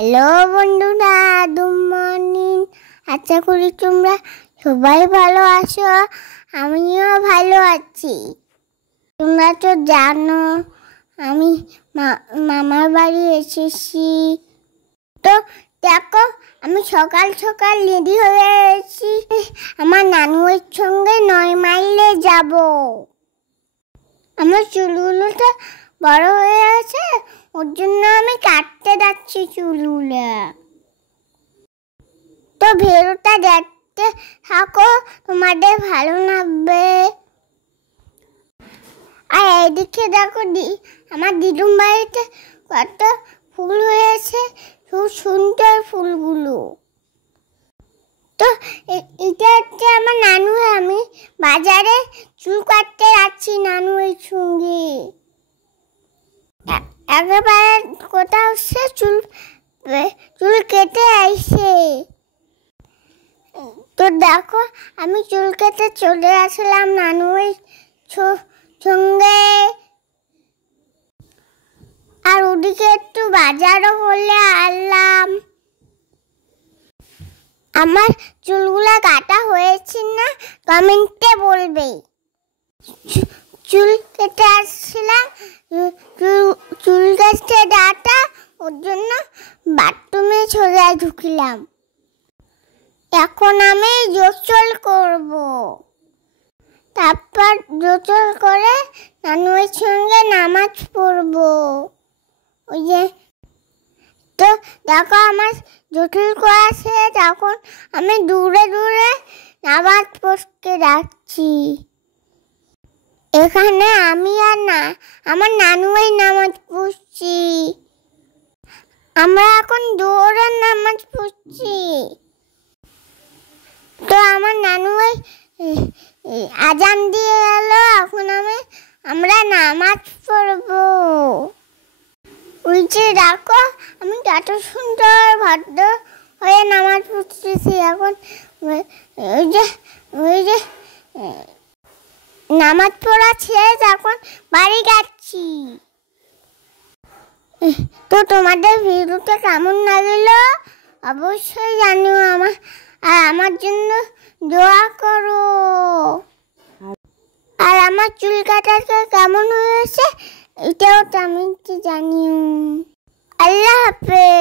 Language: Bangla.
হ্যালো বন্ধুরা, গুড মর্নিং। আশা করি তোমরা সবাই ভালো আছো, আমিও ভালো আছি। তোমরা তো জানো আমি মামার বাড়ি এসেছি। তো দেখো, আমি সকাল সকাল রেডি হয়ে এসেছি। আমার নানুর সঙ্গে 9 মাইলে যাব। আমার চুলগুলো তো বড় হয়ে আছে, ওর জন্য আমি কাটতে যাচ্ছি চুলগুলো। তো ভিডিওটা দেখতে থাকো, তোমাদের ভালো লাগবে। আর এইদিকে দেখো, আমার দিদুম বাড়িতে কত ফুল হয়েছে, খুব সুন্দর ফুলগুলো। তো এটা হচ্ছে আমার নানু। আমি বাজারে চুল কাটতে যাচ্ছি নানুর সঙ্গে। একেবারে কোথাও সে চুল কেটে আইছে। তো দেখো, আমি চুল কেটে চলে আসলাম নানুর সঙ্গে। আর ওদিকে একটু বাজারও বলে আনলাম। আমার চুলগুলা কাটা হয়েছে না কমেন্টে বলবে। চুল কেটে আসছিলাম, চুল কেটে ডাটা, ওর জন্য বাথরুমে সোজা ঢুকলাম। এখন আমি গোসল করব। তারপর গোসল করে নানুর সঙ্গে নামাজ পড়ব। ওই যে তো দেখো, আমার গোসল করা শেষ। এখন আমি দূরে দূরে নামাজ পড়তে যাচ্ছি। এখানে আমি আর আমার নানুই নামাজ পড়ছি। আমরা এখন দৌড়ে নামাজ পড়ছি। তো আমার নানুই আজান দিয়ে গেল। এখন আমরা নামাজ পড়বো। ওই যে দেখো, আমি কত সুন্দর ভদ্র হয়ে নামাজ পড়তেছি। এখন ওই যে নামাজ পড়া শেষ, এখন বাড়ি যাচ্ছি। তো তোমাদের ভিডিওটা কেমন লাগলো অবশ্যই জানিও। আমার জন্য দোয়া করো। আর আমার চুল কাটাটা কেমন হয়েছে এটাও আমি জানিও। আল্লাহ হাফেজ।